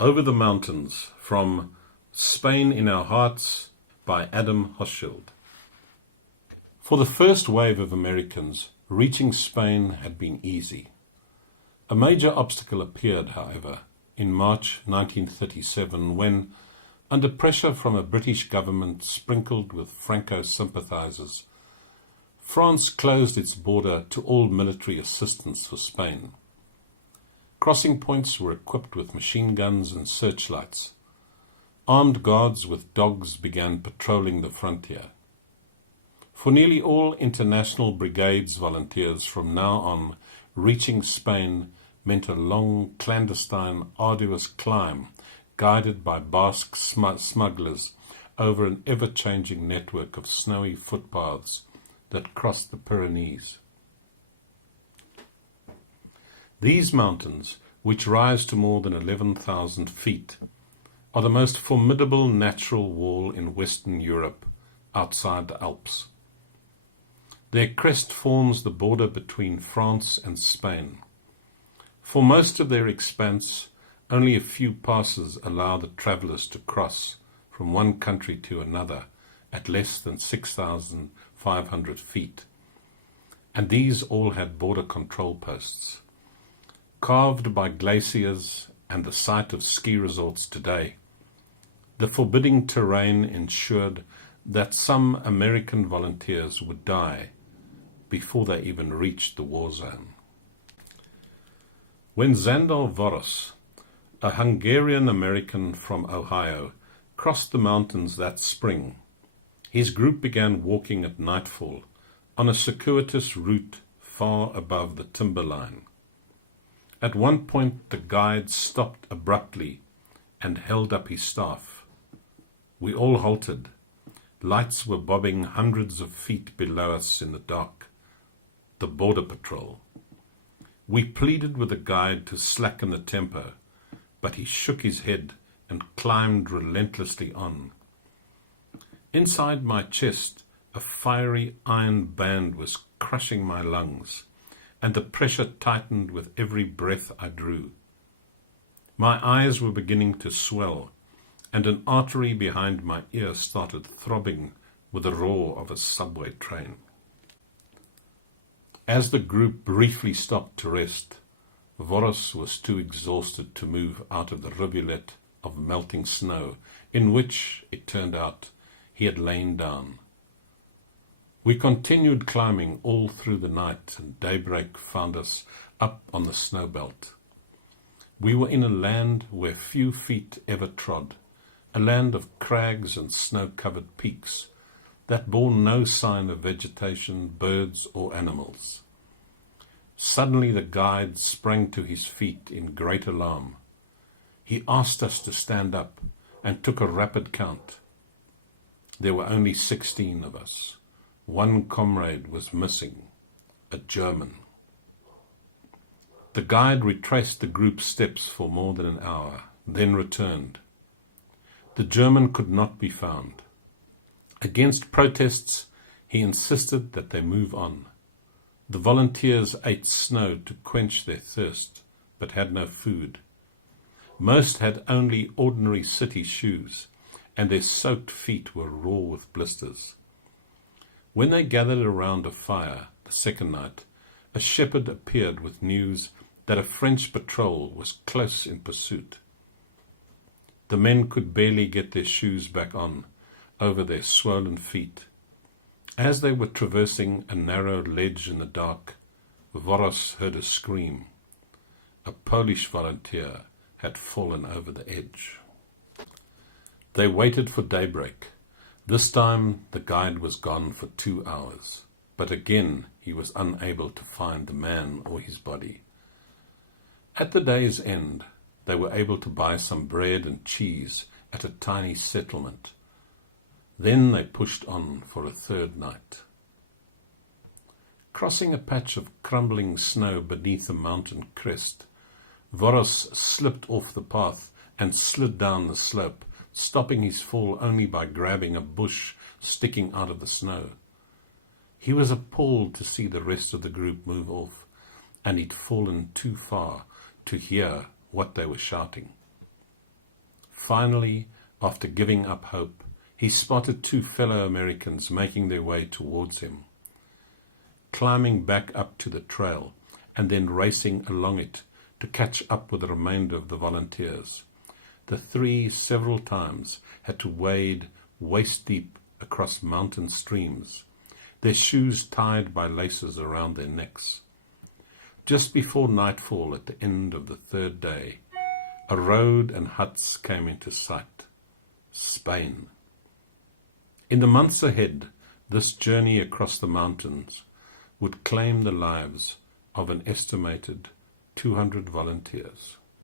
Over the Mountains, from Spain in Our Hearts by Adam Hochschild. For the first wave of Americans, reaching Spain had been easy. A major obstacle appeared, however, in March 1937 when, under pressure from a British government sprinkled with Franco sympathizers, France closed its border to all military assistance for Spain. Crossing points were equipped with machine guns and searchlights. Armed guards with dogs began patrolling the frontier. For nearly all international brigades volunteers from now on, reaching Spain meant a long, clandestine, arduous climb, guided by Basque smugglers over an ever-changing network of snowy footpaths that crossed the Pyrenees. These mountains, which rise to more than 11,000 feet, are the most formidable natural wall in Western Europe, outside the Alps. Their crest forms the border between France and Spain. For most of their expanse, only a few passes allow the travellers to cross from one country to another at less than 6,500 feet, and these all had border control posts. Carved by glaciers and the site of ski resorts today, the forbidding terrain ensured that some American volunteers would die before they even reached the war zone. When Zandar Voros, a Hungarian-American from Ohio, crossed the mountains that spring, his group began walking at nightfall on a circuitous route far above the timberline. At one point the guide stopped abruptly and held up his staff. We all halted. Lights were bobbing hundreds of feet below us in the dark. The border patrol. We pleaded with the guide to slacken the tempo, but he shook his head and climbed relentlessly on. Inside my chest, a fiery iron band was crushing my lungs, and the pressure tightened with every breath I drew. My eyes were beginning to swell, and an artery behind my ear started throbbing with the roar of a subway train. As the group briefly stopped to rest, Voros was too exhausted to move out of the rivulet of melting snow in which, it turned out, he had lain down. We continued climbing all through the night, and daybreak found us up on the snow belt. We were in a land where few feet ever trod, a land of crags and snow-covered peaks that bore no sign of vegetation, birds, or animals. Suddenly the guide sprang to his feet in great alarm. He asked us to stand up and took a rapid count. There were only 16 of us. One comrade was missing, a German. The guide retraced the group's steps for more than an hour, then returned. The German could not be found. Against protests, he insisted that they move on. The volunteers ate snow to quench their thirst, but had no food. Most had only ordinary city shoes, and their soaked feet were raw with blisters. When they gathered around a fire the second night, a shepherd appeared with news that a French patrol was close in pursuit. The men could barely get their shoes back on over their swollen feet. As they were traversing a narrow ledge in the dark, Voros heard a scream. A Polish volunteer had fallen over the edge. They waited for daybreak. This time the guide was gone for 2 hours, but again he was unable to find the man or his body. At the day's end, they were able to buy some bread and cheese at a tiny settlement. Then they pushed on for a third night. Crossing a patch of crumbling snow beneath a mountain crest, Voros slipped off the path and slid down the slope, stopping his fall only by grabbing a bush sticking out of the snow. He was appalled to see the rest of the group move off, and he'd fallen too far to hear what they were shouting. Finally, after giving up hope, he spotted two fellow Americans making their way towards him. Climbing back up to the trail and then racing along it to catch up with the remainder of the volunteers, the three several times had to wade waist-deep across mountain streams, their shoes tied by laces around their necks. Just before nightfall at the end of the third day, a road and huts came into sight. Spain. In the months ahead, this journey across the mountains would claim the lives of an estimated 200 volunteers.